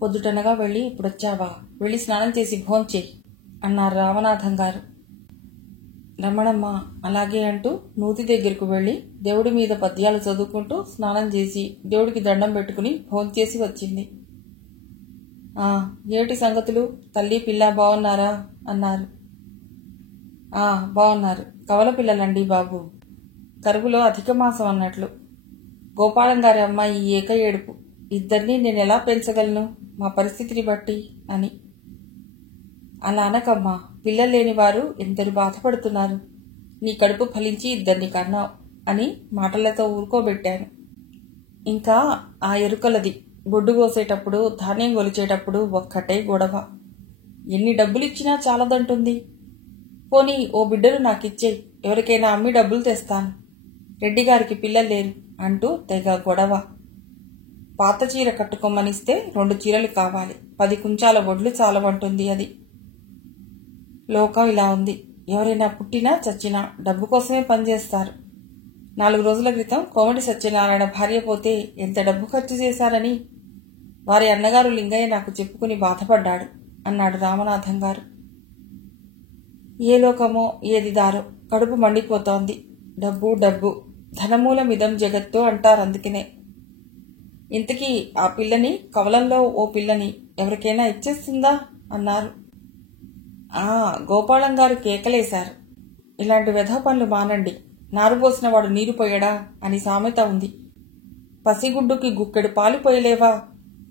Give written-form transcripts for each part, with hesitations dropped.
పొద్దుటనగా వెళ్ళి ఇప్పుడొచ్చావా, వెళ్ళి స్నానం చేసి భోంచేయి అన్నారు రామనాథం గారు. రమణమ్మ అలాగే అంటూ నూతి దగ్గరకు వెళ్ళి దేవుడి మీద పద్యాలు చదువుకుంటూ స్నానం చేసి దేవుడికి దండం పెట్టుకుని భోంచేసి వచ్చింది. ఏటి సంగతులు, తల్లి పిల్ల బాగున్నారా అన్నారు. బాగున్నారు. కవల పిల్లలండి బాబు. కరువులో అధిక మాసం అన్నట్లు. గోపాలం గారి అమ్మాయి ఏక ఏడుపు. ఇద్దరినీ నేనెలా పెంచగలను మా పరిస్థితిని బట్టి అని. అలా అనకమ్మా, పిల్లలు లేని వారు ఎందరు బాధపడుతున్నారు. నీ కడుపు ఫలించి ఇద్దరిని కన్నావు అని మాటలతో ఊరుకోబెట్టాను. ఇంకా ఆ ఎరుకలది బొడ్డు కోసేటప్పుడు, ధాన్యం గొలిచేటప్పుడు ఒక్కటే గొడవ. ఎన్ని డబ్బులిచ్చినా చాలదంటుంది. పోనీ ఓ బిడ్డను నాకిచ్చేయి, ఎవరికైనా అమ్మి డబ్బులు తెస్తాను. రెడ్డిగారికి పిల్లలు లేరు అంటూ తెగ గొడవ. పాత చీర కట్టుకోమనిస్తే 2 చీరలు కావాలి, 10 కుంచాల వడ్లు చాలవంటుంది అది. లోకం ఇలా ఉంది. ఎవరైనా పుట్టినా చచ్చినా డబ్బు కోసమే పనిచేస్తారు. 4 రోజుల క్రితం కోమటి సత్యనారాయణ భార్య పోతే ఎంత డబ్బు ఖర్చు చేశారని వారి అన్నగారు లింగయ్య నాకు చెప్పుకుని బాధపడ్డాడు అన్నాడు రామనాథం గారు. ఏ లోకమో ఏది దారో, కడుపు మండిపోతోంది. డబ్బు డబ్బు ధనమూలమిదం జగత్తు అంటారు. అందుకనే ఇంతకీ ఆ పిల్లని, కవలంలో ఓ పిల్లని ఎవరికైనా ఇచ్చేస్తుందా అన్నారు. గోపాలం గారు కేకలేశారు. ఇలాంటి వెధవ పనులు మానండి. నారుపోసిన వాడు నీరు పోయడా అని సామెత ఉంది. పసిగుడ్డుకి గుక్కెడు పాలు పోయలేవా?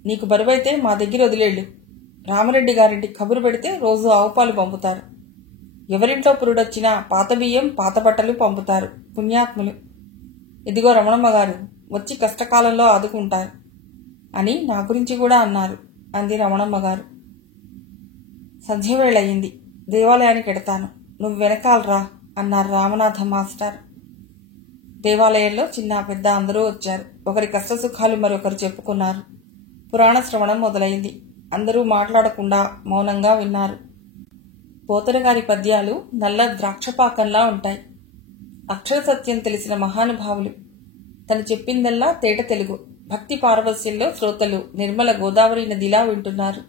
నీకు బరువైతే మా దగ్గర వదిలేళ్ళు. రామరెడ్డి గారింటి కబురు పెడితే రోజు ఆవుపాలు పంపుతారు. ఎవరింట్లో పురుడొచ్చినా పాత బియ్యం, పాత బట్టలు పంపుతారు పుణ్యాత్ములు. ఇదిగో రమణమ్మ గారు వచ్చి కష్టకాలంలో ఆదుకుంటారు అని నా గురించి కూడా అన్నారు అంది రమణమ్మ గారు. సంధ్యవేళయింది, దేవాలయానికి ఎడతాను, నువ్వు వెనకాలరా అన్నారు రామనాథం మాస్టర్. దేవాలయంలో చిన్న పెద్ద అందరూ వచ్చారు. ఒకరి కష్టసుఖాలు మరొకరు చెప్పుకున్నారు. పురాణ శ్రవణం మొదలైంది. అందరూ మాట్లాడకుండా మౌనంగా విన్నారు. పోతనగారి పద్యాలు నల్ల ద్రాక్షపాకంలా ఉంటాయి. అక్షర సత్యం తెలిసిన మహానుభావులు. తను చెప్పిందల్లా తేట తెలుగు. భక్తి పారవస్యంలో శ్రోతలు నిర్మల గోదావరి నదిలా వింటున్నారు.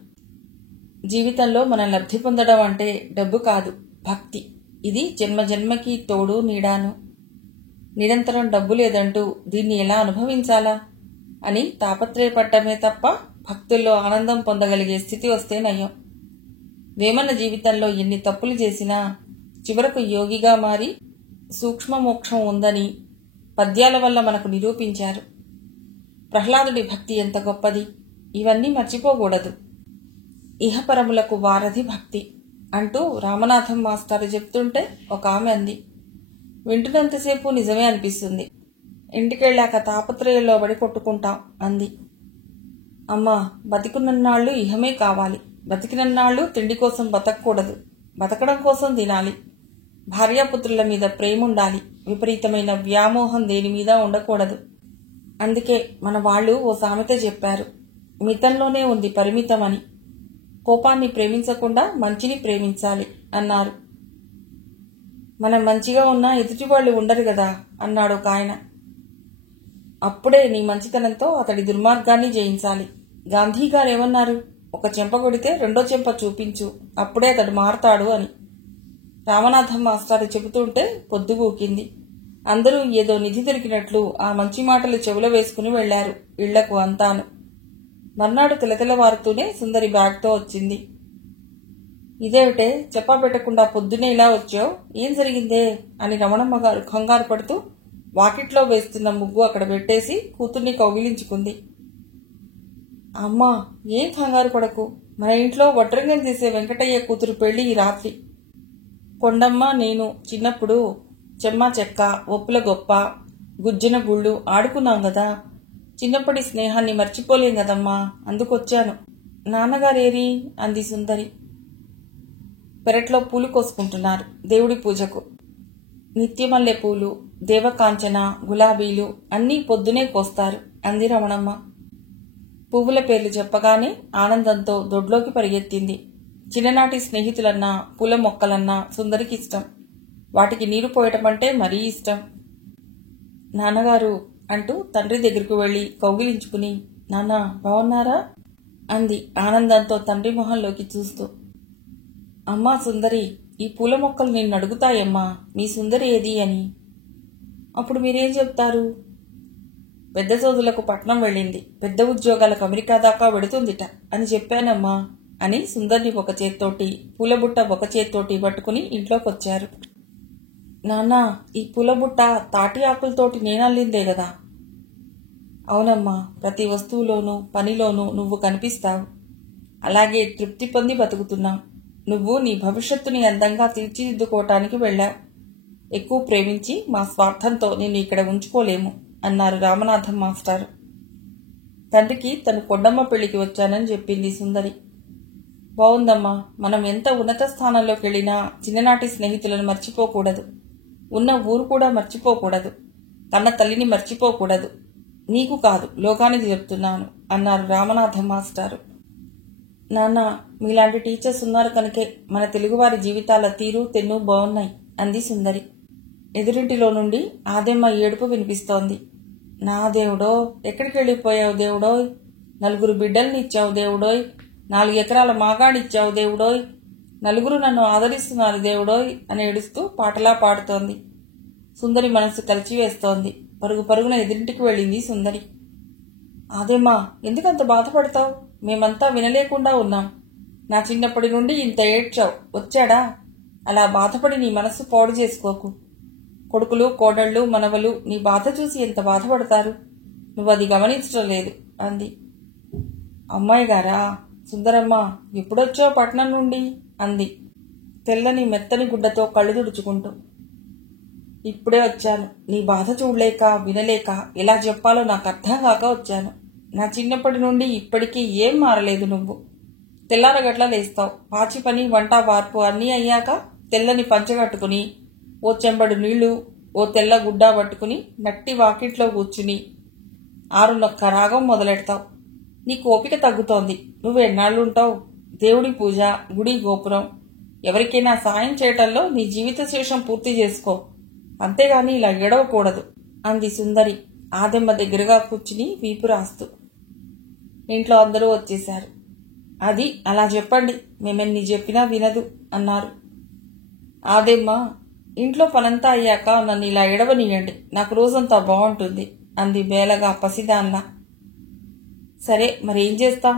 జీవితంలో మనం లబ్ధి పొందడం అంటే డబ్బు కాదు, భక్తి. ఇది జన్మజన్మకి తోడు నీడాను. నిరంతరం డబ్బు లేదంటూ దీన్ని ఎలా అనుభవించాలా అని తాపత్రయపడ్డమే తప్ప భక్తుల్లో ఆనందం పొందగలిగే స్థితి వస్తే నయం. వేమన జీవితంలో ఎన్ని తప్పులు చేసినా చివరకు యోగిగా మారి సూక్ష్మ మోక్షం ఉందని పద్యాల వల్ల మనకు నిరూపించారు. ప్రహ్లాదుడి భక్తి ఎంత గొప్పది, ఇవన్నీ మర్చిపోకూడదు. ఇహపరములకు వారధి భక్తి అంటూ రామనాథం మాస్టారు చెప్తుంటే ఒక ఆమె అంది. వింటున్నంతసేపు నిజమే అనిపిస్తుంది. ఇంటికెళ్ళాక తాపత్రయంలో పడి కొట్టుకుంటాం అంది. అమ్మా, బతికున్నన్నాళ్ళు ఇహమే కావాలి. బతికినన్నాళ్ళు తిండి కోసం బతకూడదు, బతకడం కోసం తినాలి. భార్యాపుత్రుల మీద ప్రేమ ఉండాలి, విపరీతమైన వ్యామోహం దేని మీద ఉండకూడదు. అందుకే మన వాళ్ళు ఓ సామెత చెప్పారు, మితంలోనే ఉంది పరిమితం అని. కోపాన్ని ప్రేమించకుండా మంచిని ప్రేమించాలి అన్నారు. మనం మంచిగా ఉన్నా ఎదుటివాళ్లు ఉండరు కదా అన్నాడు ఒక ఆయన. అప్పుడే నీ మంచితనంతో అతడి దుర్మార్గాన్ని జయించాలి. గాంధీ గారు ఏమన్నారు? ఒక చెంప కొడితే 2వ చెంప చూపించు, అప్పుడే అతడు మారతాడు అని. రామనాథం మాస్టారు చెబుతుంటే పొద్దుగూకింది. అందరూ ఏదో నిధి దొరికినట్లు ఆ మంచి మాటలు చెవులో వేసుకుని వెళ్లారు ఇళ్లకు అంతాను. మర్నాడు తెలతెలవారుతూనే సుందరి బ్యాగ్తో వచ్చింది. ఇదేమిటే, చెప్పా పెట్టకుండా పొద్దునే ఇలా వచ్చావు, ఏం జరిగిందే అని రమణమ్మ గారు కంగారు పడుతూ వాకిట్లో వేస్తున్న ముగ్గు అక్కడ పెట్టేసి కూతుర్ని కౌగిలించుకుంది. అమ్మా, ఏం కంగారు పడకు. మన ఇంట్లో వడ్రంగం చేసే వెంకటయ్య కూతురు పెళ్లి ఈ రాత్రి. కొండమ్మ నేను చిన్నప్పుడు చెమ్మ చెక్క, ఒప్పుల గొప్ప, గుజ్జన గుళ్ళు ఆడుకున్నాం కదా. చిన్నప్పటి స్నేహాన్ని మర్చిపోలేం కదమ్మా, అందుకొచ్చాను. నాన్నగారేరి అంది సుందరి. పెరట్లో పూలు కోసుకుంటున్నారు దేవుడి పూజకు. నిత్యమల్లె పూలు, దేవకాంచన, గులాబీలు అన్నీ పొద్దునే కోస్తారు అంది రమణమ్మ. పువ్వుల పేర్లు చెప్పగానే ఆనందంతో దొడ్లోకి పరిగెత్తింది. చిన్ననాటి స్నేహితులన్నా పూల మొక్కలన్నా సుందరికి ఇష్టం. వాటికి నీరు పోయటం అంటే మరీ ఇష్టం. నాన్నగారు అంటూ తండ్రి దగ్గరకు వెళ్లి కౌగిలించుకుని, నాన్న బాగున్నారా అంది ఆనందంతో తండ్రి మొహంలోకి చూస్తూ. అమ్మా సుందరి, ఈ పూల మొక్కలు నిన్ను అడుగుతాయమ్మా, మీ సుందరి ఏది అని. అప్పుడు మీరేం చెప్తారు? పెద్ద చదువులకు పట్నం వెళ్ళింది, పెద్ద ఉద్యోగాలకు అమెరికా దాకా వెడుతుందిట అని చెప్పానమ్మా అని సుందరిని ఒక చేత్తోటి, పూలబుట్ట ఒక చేత్తోటి పట్టుకుని ఇంట్లోకొచ్చారు. నాన్న, ఈ పూలబుట్ట తాటి ఆకులతోటి నేనల్లిందే కదా. అవునమ్మా, ప్రతి వస్తువులోనూ పనిలోనూ నువ్వు కనిపిస్తావు. అలాగే తృప్తి పొంది బతుకుతున్నావు. నువ్వు నీ భవిష్యత్తుని అందంగా తీర్చిదిద్దుకోవటానికి వెళ్ళావు. ఎక్కువ ప్రేమించి మా స్వార్థంతో నిన్ను ఇక్కడ ఉంచుకోలేము అన్నారు రామనాథం మాస్టారు. తండ్రికి తను కొండమ్మ పెళ్లికి వచ్చానని చెప్పింది సుందరి. బావుందమ్మా, మనం ఎంత ఉన్నత స్థానంలోకి వెళ్ళినా చిన్ననాటి స్నేహితులను మర్చిపోకూడదు. ఉన్న ఊరు కూడా మర్చిపోకూడదు. కన్న తల్లిని మర్చిపోకూడదు. నీకు కాదు, లోకానికి చెప్తున్నాను అన్నారు రామనాథం మాస్టారు. నాన్న, మీలాంటి టీచర్స్ ఉన్నారు కనుకే మన తెలుగువారి జీవితాల తీరు తెన్ను బాగున్నాయి అంది సుందరి. ఎదురింటిలో నుండి ఆదెమ్మ ఏడుపు వినిపిస్తోంది. నా దేవుడో, ఎక్కడికి వెళ్ళిపోయావు దేవుడోయ్, 4 బిడ్డల్ని ఇచ్చావు దేవుడోయ్, 4 ఎకరాల మాగాడిచ్చావు దేవుడోయ్, 4 నన్ను ఆదరిస్తున్నారు దేవుడోయ్ అని ఏడుస్తూ పాటలా పాడుతోంది. సుందరి మనసు కలిచివేస్తోంది. పరుగు పరుగున ఎదురింటికి వెళ్ళింది సుందరి. ఆదెమ్మా, ఎందుకంత బాధపడతావు? మేమంతా వినలేకుండా ఉన్నాం. నా చిన్నప్పటి నుండి ఇంత ఏడ్చావు, వచ్చాడా? అలా బాధపడి నీ మనస్సు పాడు చేసుకోకు. కొడుకులు, కోడళ్ళు, మనవలు నీ బాధ చూసి ఎంత బాధపడతారు. నువ్వు అది గమనించడం లేదు అంది. అమ్మాయి గారా? సుందరమ్మ, ఎప్పుడొచ్చావు పట్నం నుండి అంది తెల్లని మెత్తని గుడ్డతో కళ్ళు తుడుచుకుంటూ. ఇప్పుడే వచ్చాను. నీ బాధ చూడలేక వినలేక ఎలా చెప్పాలో నాకు అర్థం కాక వచ్చాను. నా చిన్నప్పటి నుండి ఇప్పటికీ ఏం మారలేదు. నువ్వు తెల్లారగట్లా లేస్తావు. పాచి పని, వంట, వార్పు అన్నీ అయ్యాక తెల్లని పంచగట్టుకుని, ఓ చెంబడు నీళ్లు, ఓ తెల్ల గుడ్డ పట్టుకుని నట్టి వాకిట్లో కూర్చుని 6 రాగం మొదలెడతావు. నీ ఓపిక తగ్గుతోంది. నువ్వు ఎన్నాళ్ళుంటావు? దేవుడి పూజ, గుడి గోపురం, ఎవరికైనా సాయం చేయటంలో నీ జీవిత శేషం పూర్తి చేసుకో. అంతేగాని ఇలా ఏడవకూడదు అంది సుందరి ఆదెమ్మ దగ్గరగా కూర్చుని వీపు రాస్తూ. ఇంట్లో అందరూ వచ్చేశారు. అది అలా చెప్పండి, మేమెన్ని చెప్పినా వినదు అన్నారు. ఆదెమ్మ, ఇంట్లో పనంతా అయ్యాక నన్ను ఇలా ఎడవనీయండి, నాకు రోజంతా బాగుంటుంది అంది బేలగా పసిదాన్లా. సరే, మరేం చేస్తాం?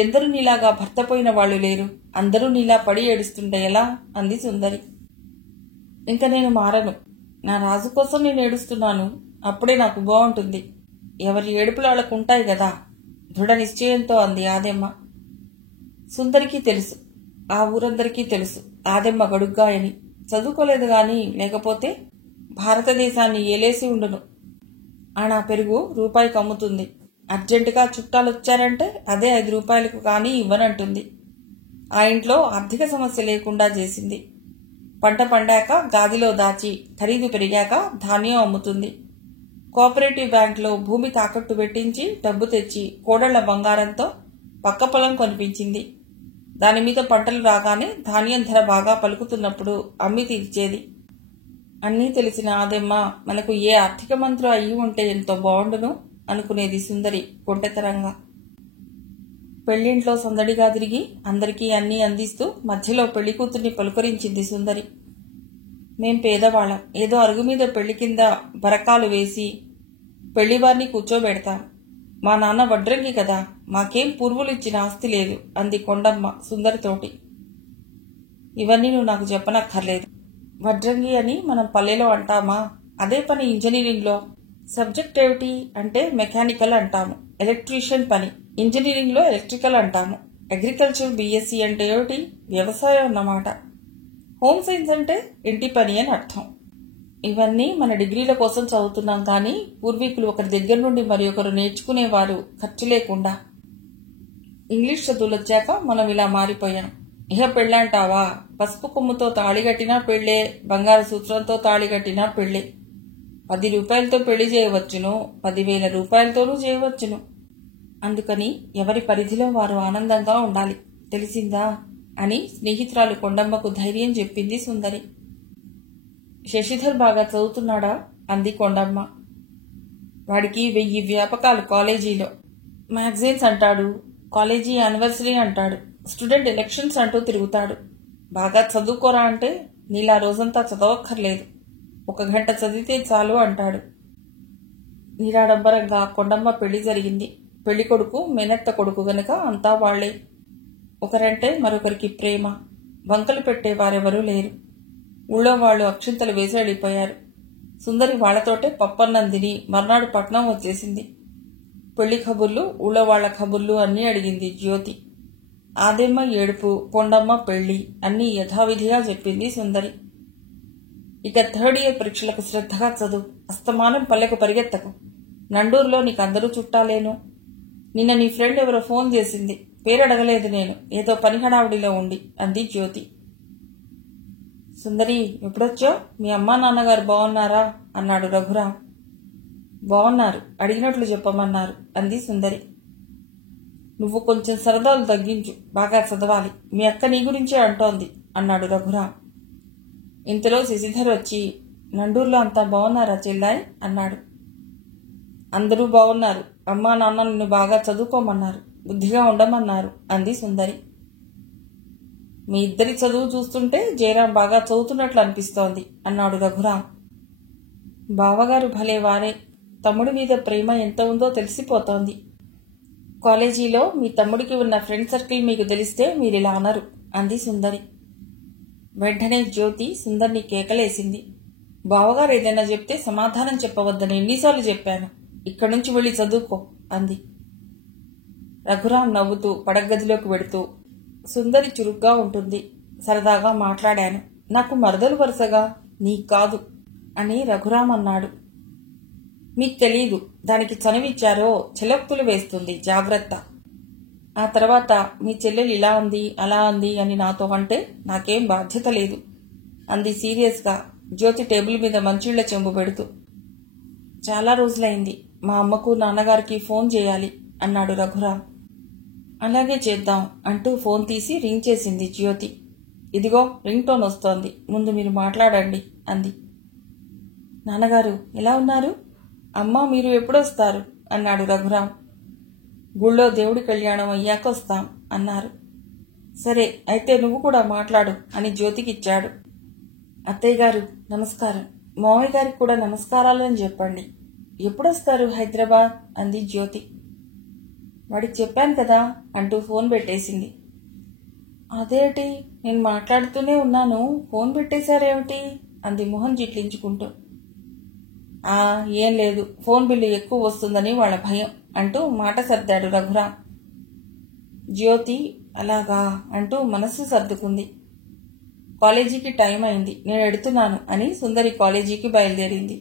ఎందరూ నీలాగా భర్త పోయిన వాళ్ళు లేరు. అందరూ నీలా పడి ఏడుస్తుంటే ఎలా అంది సుందరి. ఇంక నేను మారను. నా రాజు కోసం నేను ఏడుస్తున్నాను. అప్పుడే నాకు బాగుంటుంది. ఎవరి ఏడుపులు వాళ్ళకుంటాయి కదా, దృఢ నిశ్చయంతో అంది ఆదెమ్మ. సుందరికి తెలుసు, ఆ ఊరందరికీ తెలుసు ఆదెమ్మ గడుగ్గాయని. చదువుకోలేదు గాని లేకపోతే భారతదేశాన్ని ఏలేసి ఉండును. ఆనా పెరుగు రూపాయికి అమ్ముతుంది. అర్జెంటుగా చుట్టాలొచ్చారంటే అదే 5 రూపాయలకు కానీ ఇవ్వనంటుంది. ఆ ఇంట్లో ఆర్థిక సమస్య లేకుండా చేసింది. పంట పండాక గాదిలో దాచి, ఖరీదు పెరిగాక ధాన్యం అమ్ముతుంది. కోఆపరేటివ్ బ్యాంకులో భూమి తాకట్టు పెట్టించి డబ్బు తెచ్చి కోడళ్ల బంగారంతో పక్క పొలం కొనిపించింది. దానిమీద పంటలు రాగానే ధాన్యం ధర బాగా పలుకుతున్నప్పుడు అమ్మి తీర్చేది. అన్నీ తెలిసిన ఆదెమ్మ మనకు ఏ ఆర్థిక మంత్రి అయ్యి ఉంటే ఎంతో బాగుండును అనుకునేది సుందరి కొంటెతనంగా. పెళ్లింట్లో సందడిగా తిరిగి అందరికీ అన్నీ అందిస్తూ మధ్యలో పెళ్లి కూతుర్ని పలుకరించింది సుందరి. మేం పేదవాళ్ళం, ఏదో అరుగు మీద పెళ్లి కింద బరకాలు వేసి పెళ్లివారిని కూర్చోబెడతాం. మా నాన్న వడ్రంగి కదా, మాకేం పూర్వులు ఇచ్చిన ఆస్తి లేదు అంది కొండమ్మ సుందరితోటి. ఇవన్నీ నువ్వు నాకు చెప్పనక్కర్లేదు. వడ్రంగి అని మనం పల్లెలో అంటామా? అదే పని ఇంజనీరింగ్లో. సబ్జెక్ట్ ఏమిటి అంటే మెకానికల్ అంటాము, ఎలక్ట్రీషియన్ పని. ఇంజనీరింగ్లో ఎలక్ట్రికల్ అంటాము. అగ్రికల్చర్ బీఎస్సీ అంటే ఏమిటి? వ్యవసాయం అన్నమాట. హోమ్ సైన్స్ అంటే ఇంటి పని అని అర్థం. ఇవన్నీ మన డిగ్రీల కోసం చదువుతున్నాం కానీ పూర్వీకులు ఒకరి దగ్గర నుండి మరి ఒకరు నేర్చుకునేవారు ఖర్చు లేకుండా. ఇంగ్లీష్ చదువులు వచ్చాక మనం ఇలా మారిపోయాం. ఇహ పెళ్ళంటావా? పసుపు కొమ్ముతో తాళిగట్టినా పెళ్లే, బంగారు సూత్రంతో తాళిగట్టినా పెళ్లే. 10 రూపాయలతో పెళ్లి చేయవచ్చును, 10,000 రూపాయలతోనూ చేయవచ్చును. అందుకని ఎవరి పరిధిలో వారు ఆనందంగా ఉండాలి, తెలిసిందా అని స్నేహితురాలు కొండమ్మకు ధైర్యం చెప్పింది సుందరి. శశిధర్ బాగా చదువుతున్నాడా అంది కొండమ్మ. వాడికి 1000 వ్యాపకాలు కాలేజీలో. మ్యాగజైన్స్ అంటాడు, కాలేజీ యానివర్సరీ అంటాడు, స్టూడెంట్ ఎలక్షన్స్ అంటూ తిరుగుతాడు. బాగా చదువుకోరా అంటే నీలా రోజంతా చదవక్కర్లేదు, 1 గంట చదివితే చాలు అంటాడు. నిరాడంబరంగా కొండమ్మ పెళ్లి జరిగింది. పెళ్లి కొడుకు మేనత్త కొడుకు గనక అంతా వాళ్లే. ఒకరంటే మరొకరికి ప్రేమ. వంకలు పెట్టే వారెవరూ లేరు. ఊళ్ళో వాళ్ళు అక్షింతలు వేసి వెళ్ళిపోయారు. సుందరి వాళ్లతోటే పప్పన్నం తిని మర్నాడు పట్నం వచ్చేసింది. పెళ్లి కబుర్లు, ఊళ్ళో వాళ్ల కబుర్లు అన్నీ అడిగింది జ్యోతి. ఆదెమ్మ ఏడుపు, కొండమ్మ పెళ్లి అన్నీ యథావిధిగా చెప్పింది సుందరి. ఇక 3rd ఇయర్ పరీక్షలకు శ్రద్ధగా చదువు, అస్తమానం పల్లెకు పరిగెత్తకు. నండూరులో నీకందరూ చుట్టాలేను. నిన్న నీ ఫ్రెండ్ ఎవరో ఫోన్ చేసింది, పేరడగలేదు నేను, ఏదో పని హడావుడిలో ఉండి అంది జ్యోతి. సుందరి, ఎప్పుడొచ్చో? మీ అమ్మా నాన్నగారు బాగున్నారా అన్నాడు రఘురాం. బాగున్నారు, అడిగినట్లు చెప్పమన్నారు అంది సుందరి. నువ్వు కొంచెం సరదాలు తగ్గించు, బాగా చదవాలి, మీ అక్క నీ గురించే అంటోంది అన్నాడు రఘురాం. ఇంతలో శశిధర్ వచ్చి, నండూరులో అంతా బాగున్నారా చెల్లాయ్ అన్నాడు. అందరూ బాగున్నారు, అమ్మా నాన్న నిన్ను బాగా చదువుకోమన్నారు, బుద్ధిగా ఉండమన్నారు అంది సుందరి. మీ ఇద్దరి చదువు చూస్తుంటే జయరాం బాగా చదువుతున్నట్లు అనిపిస్తోంది అన్నాడు రఘురాం. బావగారు భలే వారే, తమ్ముడి మీద ప్రేమ ఎంత ఉందో తెలిసిపోతోంది. కాలేజీలో మీ తమ్ముడికి ఉన్న ఫ్రెండ్ సర్కిల్ మీకు తెలిస్తే మీరిలా అనరు అంది సుందరి. వెంటనే జ్యోతి సుందర్ని కేకలేసింది. బావగారు ఏదైనా చెప్తే సమాధానం చెప్పవద్దని ఎన్నిసార్లు చెప్పాను, ఇక్కడి నుంచి వెళ్ళి చదువుకో అంది. రఘురాం నవ్వుతూ పడగదిలోకి వెడుతూ, సుందరి చురుగ్గా ఉంటుంది, సరదాగా మాట్లాడాను, నాకు మరదలు వరుసగా, నీకు కాదు అని రఘురాం అన్నాడు. మీకు తెలీదు, దానికి చనువిచ్చారో చెలక్కులు వేస్తుంది, జాగ్రత్త. ఆ తర్వాత మీ చెల్లెలు ఇలా అంది అలా అంది అని నాతో అంటే నాకేం బాధ్యత లేదు అంది సీరియస్గా జ్యోతి టేబుల్ మీద మంచిళ్ల చెంబు పెడుతూ. చాలా రోజులైంది, మా అమ్మకు నాన్నగారికి ఫోన్ చేయాలి అన్నాడు రఘురాం. అలాగే చేద్దాం అంటూ ఫోన్ తీసి రింగ్ చేసింది జ్యోతి. ఇదిగో రింగ్ టోన్ వస్తోంది, ముందు మీరు మాట్లాడండి అంది. నాన్నగారు ఎలా ఉన్నారు? అమ్మా మీరు ఎప్పుడొస్తారు అన్నాడు రఘురాం. గుళ్ళో దేవుడి కళ్యాణం అయ్యాక వస్తాం అన్నారు. సరే అయితే నువ్వు కూడా మాట్లాడు అని జ్యోతికిచ్చాడు. అత్తయ్య గారు నమస్కారం, మామయ్య గారికి కూడా నమస్కారాలు అని చెప్పండి. ఎప్పుడొస్తారు హైదరాబాద్ అంది జ్యోతి. వాడికి చెప్పాను కదా అంటూ ఫోన్ పెట్టేసింది. అదేటి, నేను మాట్లాడుతూనే ఉన్నాను, ఫోన్ పెట్టేశారేమిటి అంది మొహం జిట్లించుకుంటూ. ఏం లేదు, ఫోన్ బిల్లు ఎక్కువ వస్తుందని వాళ్ళ భయం అంటూ మాట సర్దాడు రఘురాం. జ్యోతి అలాగా అంటూ మనస్సు సర్దుకుంది. కాలేజీకి టైం అయింది, నేను ఎడుతున్నాను అని సుందరి కాలేజీకి బయలుదేరింది.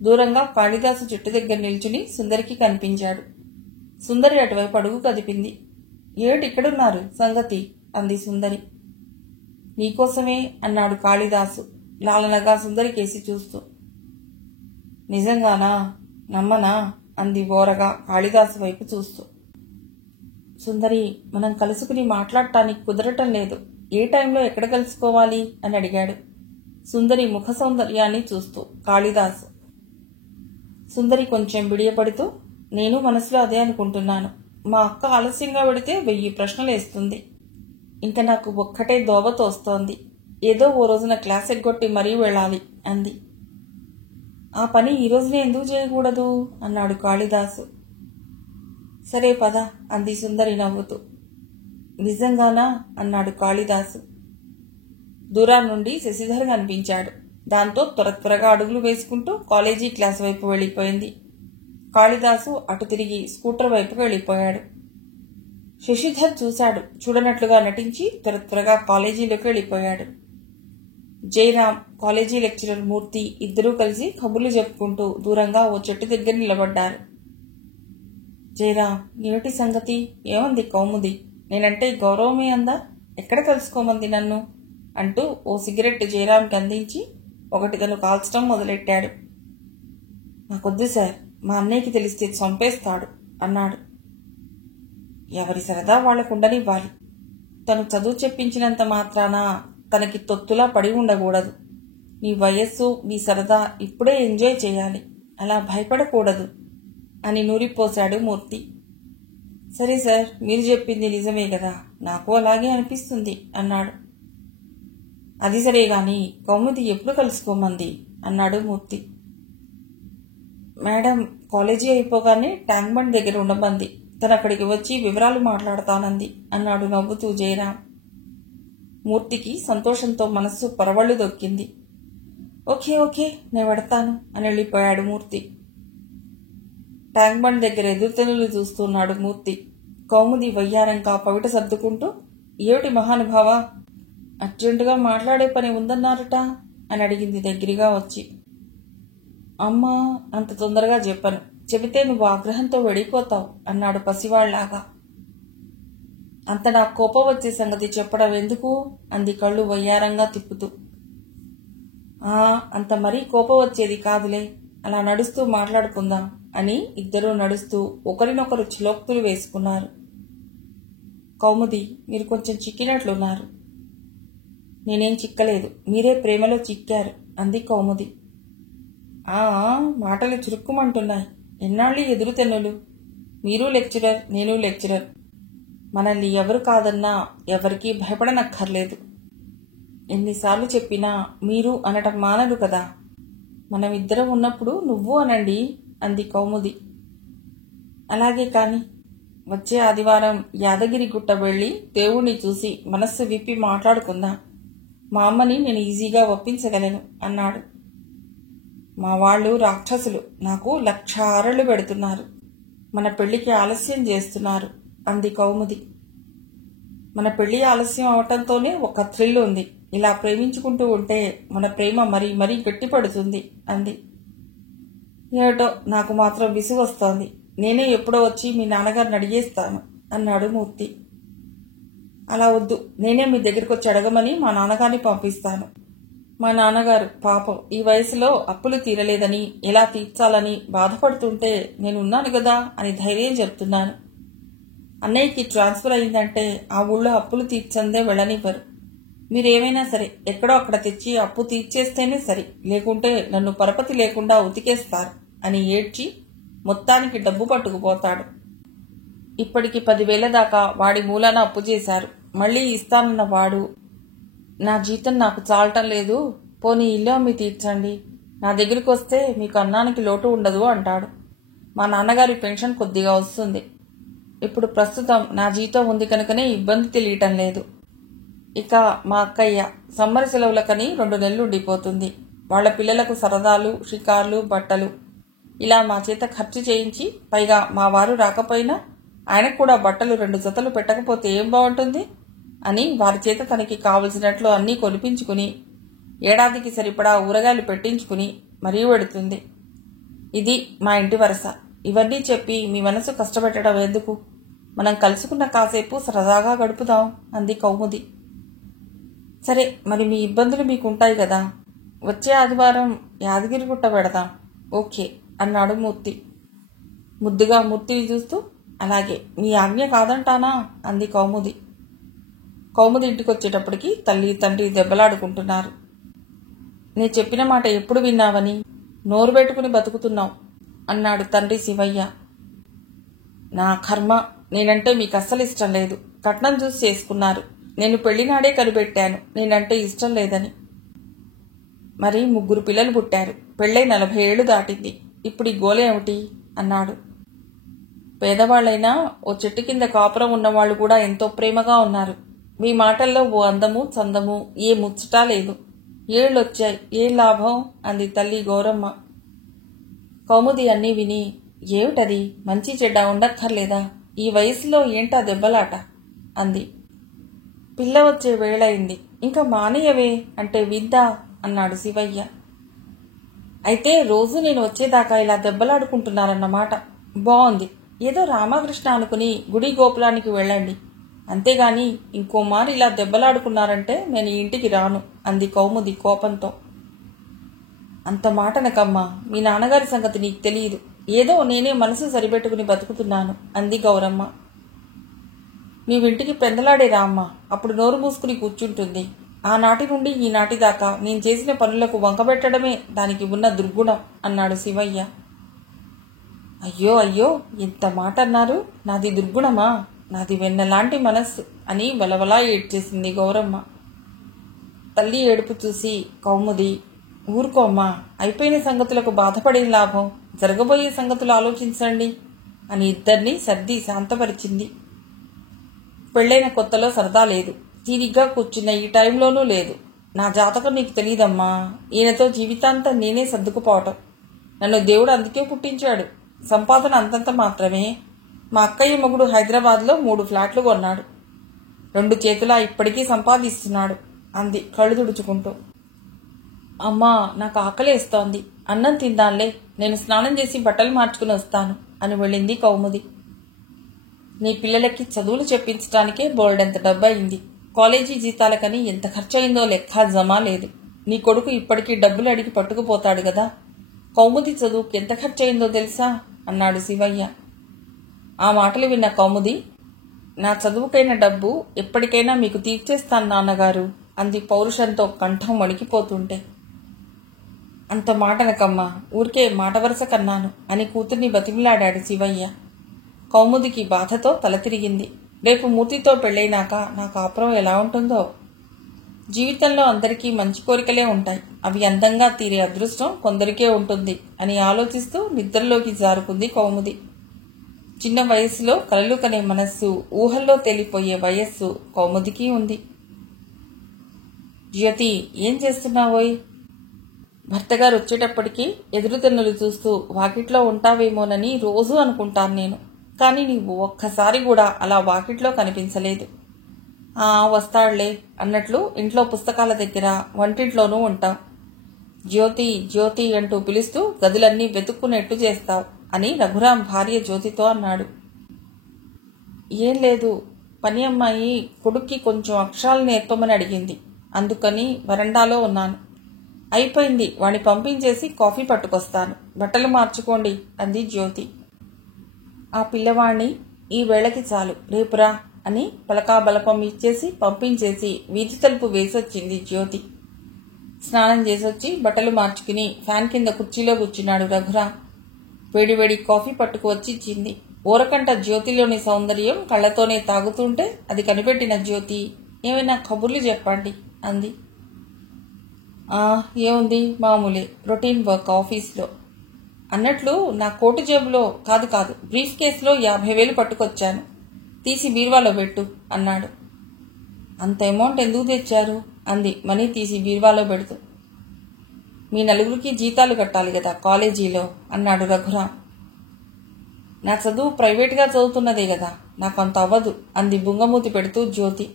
దూరంగా కాళిదాసు చెట్టు దగ్గర నిల్చుని సుందరికి కనిపించాడు. సుందరి అటువైపు అడుగు కదిపింది. ఏమిటిక్కడున్నారు సంగతి అంది సుందరి. నీకోసమే అన్నాడు కాళిదాసు లాలనగా సుందరి కేసి చూస్తూ. నిజంగానా? నమ్మనా అంది బోరగా కాళిదాసు వైపు చూస్తూ. సుందరి, మనం కలుసుకుని మాట్లాడటానికి కుదరటం లేదు, ఏ టైంలో ఎక్కడ కలుసుకోవాలి అని అడిగాడు సుందరి ముఖ సౌందర్యాన్ని చూస్తూ కాళిదాసు. సుందరి కొంచెం బిడియపడుతూ, నేను మనసులో అదే అనుకుంటున్నాను, మా అక్క ఆలస్యంగా పెడితే 1000 ప్రశ్నలేస్తుంది. ఇంకా నాకు ఒక్కటే దోవ తోస్తోంది, ఏదో ఓ రోజున క్లాస్ ఎగ్గొట్టి మరీ వెళ్ళాలి అంది. ఆ పని ఈ రోజునే ఎందుకు చేయకూడదు అన్నాడు కాళిదాసు. సరే పద అంది సుందరి నవ్వుతూ. నిజంగానా అన్నాడు కాళిదాసు. దూరం నుండి శశిధర్ కనిపించాడు. దాంతో త్వరగా అడుగులు వేసుకుంటూ కాలేజీ క్లాస్ వైపు వెళ్లిపోయింది. కాళిదాసు అటు తిరిగి స్కూటర్ వైపుకు వెళ్లిపోయాడు. శశిధర్ చూశాడు, చూడనట్లుగా నటించి త్వరగా కాలేజీలోకి వెళ్లిపోయాడు. జయరాం, కాలేజీ లెక్చరర్ మూర్తి ఇద్దరూ కలిసి కబుర్లు చెప్పుకుంటూ దూరంగా ఓ చెట్టు దగ్గర నిలబడ్డారు. జయరాం, ఏమిటి సంగతి? ఏమంది కౌముది? నేనంటే గౌరవమే అందా? ఎక్కడ కలుసుకోమంది నన్ను అంటూ ఓ సిగరెట్ జయరాంకి అందించి ఒకటి తను కాల్చడం మొదలెట్టాడు. నాకొద్దు సార్, మా అన్నయ్యకి తెలిస్తే చంపేస్తాడు అన్నాడు. ఎవరి సరదా వాళ్లకుండనివ్వాలి. తను చదువు చెప్పించినంత మాత్రాన తనకి తొత్తులా పడి ఉండకూడదు. నీ వయస్సు, నీ సరదా ఇప్పుడే ఎంజాయ్ చేయాలి, అలా భయపడకూడదు అని నూరిపోశాడు మూర్తి. సరే సార్, మీరు చెప్పింది నిజమే కదా, నాకు అలాగే అనిపిస్తుంది అన్నాడు. అది సరే గాని కౌముది ఎప్పుడు కలుసుకోమంది అన్నాడు మూర్తి. మేడం కాలేజీ అయిపోగానే ట్యాంక్ బండ్ దగ్గర ఉండమంది. తను అక్కడికి వచ్చి వివరాలు మాట్లాడతానంది అన్నాడు నవ్వుతూ జయరాం. మూర్తికి సంతోషంతో మనస్సు పరవళ్ళు దొక్కింది. ఓకే ఓకే, నేను పెడతాను అని వెళ్ళిపోయాడు మూర్తి. ట్యాంక్ బండ్ దగ్గర ఎదురుతెన్నులు చూస్తున్నాడు మూర్తి. కౌముది వయ్యారంగా పవిట సర్దుకుంటూ, ఏమిటి మహానుభావ, అర్జెంటుగా మాట్లాడే పని ఉందన్నారట అని అడిగింది దగ్గరగా వచ్చి. అమ్మా, అంత తొందరగా చెప్పను, చెబితే నువ్వు ఆగ్రహంతో వెడిపోతావు అన్నాడు పసివాళ్లాగా. అంత నాకు కోపం వచ్చే సంగతి చెప్పడం ఎందుకు అంది కళ్ళు వయ్యారంగా తిప్పుతూ. అంత మరీ కోపం వచ్చేది కాదులే, అలా నడుస్తూ మాట్లాడుకుందాం అని ఇద్దరూ నడుస్తూ ఒకరినొకరు చిలోక్తులు వేసుకున్నారు. కౌముది, మీరు కొంచెం చిక్కినట్లున్నారు. నేనేం చిక్కలేదు, మీరే ప్రేమలో చిక్కారు అంది కౌముది. మాటలు చురుక్కుమంటున్నాయి. ఎన్నాళ్ళు ఎదురు తెన్నులు, మీరు లెక్చరర్, నేను లెక్చరర్. మనల్ని ఎవరు కాదన్నా ఎవరికీ భయపడనక్కర్లేదు. ఎన్నిసార్లు చెప్పినా మీరు అనటం మానదు కదా. మనం ఇద్దరం ఉన్నప్పుడు నువ్వు అనండి అంది కౌముది. అలాగే కాని, వచ్చే ఆదివారం యాదగిరి గుట్ట వెళ్ళి దేవుణ్ణి చూసి మనస్సు విప్పి మాట్లాడుకుందాం. మా అమ్మని నేను ఈజీగా ఒప్పించగలను అన్నాడు. మా వాళ్ళు రాక్షసులు, నాకు 1,00,000 ఆరళ్లు పెడుతున్నారు. మన పెళ్లికి ఆలస్యం చేస్తున్నారు అంది కౌముది. మన పెళ్లి ఆలస్యం అవటంతోనే ఒక థ్రిల్ ఉంది. ఇలా ప్రేమించుకుంటూ ఉంటే మన ప్రేమ మరీ మరీ గట్టిపడుతుంది అంది. ఏటో నాకు మాత్రం విసుగు వస్తోంది. నేనే ఎప్పుడో వచ్చి మీ నాన్నగారిని అడిగేస్తాను అన్నాడు మూర్తి. అలా వద్దు, నేనే మీ దగ్గరికి వచ్చి అడగమని మా నాన్నగారిని పంపిస్తాను. మా నాన్నగారు పాపం ఈ వయసులో అప్పులు తీరలేదని, ఎలా తీర్చాలని బాధపడుతుంటే నేనున్నాను కదా అని ధైర్యం చెప్తున్నాను. అన్నయ్యకి ట్రాన్స్ఫర్ అయిందంటే ఆ ఊళ్ళో అప్పులు తీర్చందే వెళ్ళనివ్వరు. మీరేమైనా సరే ఎక్కడో అక్కడ తెచ్చి అప్పు తీర్చేస్తేనే సరి, లేకుంటే నన్ను పరపతి లేకుండా ఉతికేస్తారు అని ఏడ్చి మొత్తానికి డబ్బు పట్టుకుపోతాడు. ఇప్పటికి 10,000 దాకా వాడి మూలాన అప్పు చేశారు. మళ్లీ ఇస్తానన్న వాడు, నా జీతం నాకు చాలటం లేదు, పోనీ ఇల్లు అమ్మి తీర్చండి, నా దగ్గరికి వస్తే మీకు అన్నానికి లోటు ఉండదు అంటాడు. మా నాన్నగారి పెన్షన్ కొద్దిగా వస్తుంది. ఇప్పుడు ప్రస్తుతం నా జీతం ఉంది కనుకనే ఇబ్బంది తెలియటం లేదు. ఇక మా అక్కయ్య సమ్మర్ సెలవులకని 2 నెలలు ఉండిపోతుంది. వాళ్ల పిల్లలకు సరదాలు, షికార్లు, బట్టలు ఇలా మా చేత ఖర్చు చేయించి, పైగా మా వారు రాకపోయినా ఆయనకు కూడా బట్టలు 2 జతలు పెట్టకపోతే ఏం బాగుంటుంది అని వారి చేత తనకి కావలసినట్లు అన్నీ కొనిపించుకుని, ఏడాదికి సరిపడా ఊరగాయలు పెట్టించుకుని మరీ పెడుతుంది. ఇది మా ఇంటి వరస. ఇవన్నీ చెప్పి మీ మనసు కష్టపెట్టడం ఎందుకు, మనం కలుసుకున్న కాసేపు సరదాగా గడుపుదాం అంది కౌముది. సరే, మరి మీ ఇబ్బందులు మీకుంటాయి కదా, వచ్చే ఆదివారం యాదగిరిగుట్ట పెడదాం. ఓకే అన్నాడు మూర్తి. ముద్దుగా మూర్తిని చూస్తూ, అలాగే, మీ ఆజ్ఞ కాదంటానా అంది కౌముది. కౌముది ఇంటికొచ్చేటప్పటికి తల్లి తండ్రి దెబ్బలాడుకుంటున్నారు. నీ చెప్పిన మాట ఎప్పుడు విన్నావని నోరు పెట్టుకుని బతుకుతున్నావు అన్నాడు తండ్రి శివయ్య. నా కర్మ, నేనంటే మీకు అస్సలు ఇష్టం లేదు. కట్నం చూసి చేసుకున్నారు. నేను పెళ్లినాడే కనిపెట్టాను నేనంటే ఇష్టం లేదని. మరి 3 పిల్లలు పుట్టారు. పెళ్ళై 40 ఏళ్లు దాటింది. ఇప్పుడు ఈ గోల ఏమిటి అన్నాడు. పేదవాళ్లైనా ఓ చెట్టు కింద కాపురం ఉన్నవాళ్లు కూడా ఎంతో ప్రేమగా ఉన్నారు. మీ మాటల్లో ఓ అందము చందము ఏ ముచ్చటా లేదు. ఏళ్ళొచ్చాయి, ఏ లాభం అంది తల్లి గౌరమ్మ. కౌముది అన్నీ విని, ఏమిటది, మంచి చెడ్డ ఉండక్కర్లేదా, ఈ వయసులో ఏంటా దెబ్బలాట అంది. పిల్ల వచ్చే వేళయింది, ఇంకా మానేయవే అంటే విద్దా అన్నాడు శివయ్య. అయితే రోజు నేను వచ్చేదాకా ఇలా దెబ్బలాడుకుంటున్నారన్నమాట. బాగుంది, ఏదో రామకృష్ణ అనుకుని గుడి గోపురానికి వెళ్ళండి, అంతేగాని ఇంకో మారు ఇలా దెబ్బలాడుకున్నారంటే నేను ఇంటికి రాను అంది కౌముది కోపంతో. అంత మాటనకమ్మా, మీ నాన్నగారి సంగతి నీకు తెలియదు. ఏదో నేనే మనసు సరిపెట్టుకుని బతుకుతున్నాను అంది గౌరమ్మ. నీవింటికి పెందలాడే రామ్మా, అప్పుడు నోరు మూసుకుని కూర్చుంటుంది. ఆనాటి నుండి ఈనాటి దాకా నేను చేసిన పనులకు వంకబెట్టడమే దానికి ఉన్న దుర్గుణం అన్నాడు శివయ్య. అయ్యో అయ్యో, ఎంత మాట అన్నారు! నాది దుర్గుణమా? నాది వెన్నలాంటి మనస్సు అని బలబలా ఏడ్చేసింది గౌరమ్మ. తల్లి ఏడుపు చూసి కౌముది, ఊరుకోమ్మా, అయిపోయిన సంగతులకు బాధపడిన లాభం, జరగబోయే సంగతులు ఆలోచించండి అని ఇద్దరినీ సర్ది శాంతపరిచింది. పెళ్ళైన కొత్తలో సరదా లేదు, తీరిగ్గా కూర్చున్న ఈ టైంలోనూ లేదు. నా జాతకం నీకు తెలియదమ్మా. ఈయనతో జీవితాంతం నేనే సర్దుకుపోవటం. నన్ను దేవుడు అందుకే పుట్టించాడు. సంపాదన అంతంత మాత్రమే. మా అక్కయ్య మొగుడు హైదరాబాద్లో 3 ఫ్లాట్లు కొన్నాడు. 2 చేతులా ఇప్పటికీ సంపాదిస్తున్నాడు అంది కళ్ళు తుడుచుకుంటూ. అమ్మా, నాకు ఆకలేస్తోంది, అన్నం తిందాంలే, నేను స్నానం చేసి బట్టలు మార్చుకుని వస్తాను అని వెళ్ళింది కౌముది. నీ పిల్లలకి చదువులు చెప్పించడానికే బోల్డెంత డబ్బు అయింది. కాలేజీ జీతాలకని ఎంత ఖర్చయిందో లెక్క జమా లేదు. నీ కొడుకు ఇప్పటికీ డబ్బులు అడిగి పట్టుకుపోతాడు కదా. కౌముది చదువుకి ఎంత ఖర్చయిందో తెలుసా అన్నాడు శివయ్య. ఆ మాటలు విన్న కౌముది, నా చదువుకైన డబ్బు ఎప్పటికైనా మీకు తీర్చేస్తాను నాన్నగారు అంది పౌరుషంతో కంఠం వణికిపోతుంటే. అంత మాటనకమ్మా, ఊరికే మాట వరుస కన్నాను అని కూతుర్ని బతిమిలాడాడు శివయ్య. కౌముదికి బాధతో తల తిరిగింది. రేపు మూర్తితో పెళ్ళైనాక నా కాపురం ఎలా ఉంటుందో. జీవితంలో అందరికీ మంచి కోరికలే ఉంటాయి, అవి అందంగా తీరే అదృష్టం కొందరికే ఉంటుంది అని ఆలోచిస్తూ నిద్రలోకి జారుకుంది కౌముది. చిన్న వయస్సులో కలలు కనే మనస్సు, ఊహల్లో తేలిపోయే వయస్సు కౌముదికి ఉంది. జ్యోతి, ఏం చేస్తున్నావోయ్? భర్తగారు వచ్చేటప్పటికి ఎదురుతెన్నులు చూస్తూ వాకిట్లో ఉంటావేమోనని రోజూ అనుకుంటాను నేను. కానీ నీవు ఒక్కసారి కూడా అలా వాకిట్లో కనిపించలేదు. వస్తాళ్లే అన్నట్లు ఇంట్లో పుస్తకాల దగ్గర, వంటింట్లోనూ ఉంటావు. జ్యోతి జ్యోతి అంటూ పిలుస్తూ గదులన్నీ వెతుక్కునేట్టు చేస్తావు అని రఘురాం భార్య జ్యోతితో అన్నాడు. ఏం లేదు, పని అమ్మాయి కొడుక్కి కొంచెం అక్షరాలు నేర్పమని అడిగింది. అందుకని వరండాలో ఉన్నాను. అయిపోయింది, వాణ్ణి పంపించేసి కాఫీ పట్టుకొస్తాను. బట్టలు మార్చుకోండి అంది జ్యోతి. ఆ పిల్లవాణ్ణి ఈ వేళకి చాలు, రేపురా అని పలకాబలపం ఇచ్చేసి పంపించేసి వీధి తలుపు వేసొచ్చింది జ్యోతి. స్నానం చేసొచ్చి బట్టలు మార్చుకుని ఫ్యాన్ కింద కుర్చీలో కూర్చున్నాడు రఘురాం. వేడివేడి కాఫీ పట్టుకువచ్చి ఇచ్చింది. ఊరకంట జ్యోతిలోని సౌందర్యం కళ్లతోనే తాగుతుంటే అది కనిపెట్టిన జ్యోతి, ఏమైనా కబుర్లు చెప్పండి అంది. ఏముంది, మామూలే, రొటీన్ వర్క్ ఆఫీస్లో. అన్నట్లు నా కోటు జేబులో కాదు బ్రీఫ్ కేసులో 50,000 పట్టుకొచ్చాను, తీసి బీరువాలో పెట్టు అన్నాడు. అంత అమౌంట్ ఎందుకు తెచ్చారు అంది మనీ తీసి బీరువాలో పెడుతూ. మీ నలుగురికి జీతాలు కట్టాలి కదా కాలేజీలో అన్నాడు రఘురాం. నా చదువు ప్రైవేట్గా చదువుతున్నదే కదా, నాకు అంత అవ్వదు అంది బుంగమూతి పెడుతూ జ్యోతి.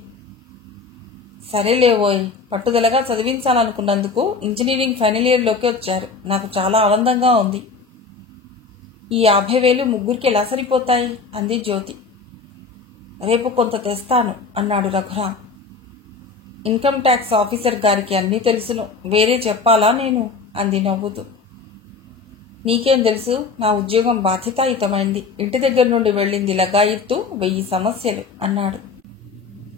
సరేలేవోయ్, పట్టుదలగా చదివించాలనుకున్నందుకు ఇంజనీరింగ్ ఫైనల్ ఇయర్లోకి వచ్చారు. నాకు చాలా ఆనందంగా ఉంది. ఈ 50,000 ముగ్గురికి ఎలా సరిపోతాయి అంది జ్యోతి. రేపు కొంత తెస్తాను అన్నాడు రఘురాం. ఇన్కమ్ ట్యాక్స్ ఆఫీసర్ గారికి అన్నీ తెలుసును, వేరే చెప్పాలా నేను అంది నవ్వుతూ. నీకేం తెలుసు, నా ఉద్యోగం బాధ్యతాయుతమైంది. ఇంటి దగ్గర నుండి వెళ్ళింది లగాయిత్తు 1000 సమస్యలు అన్నాడు.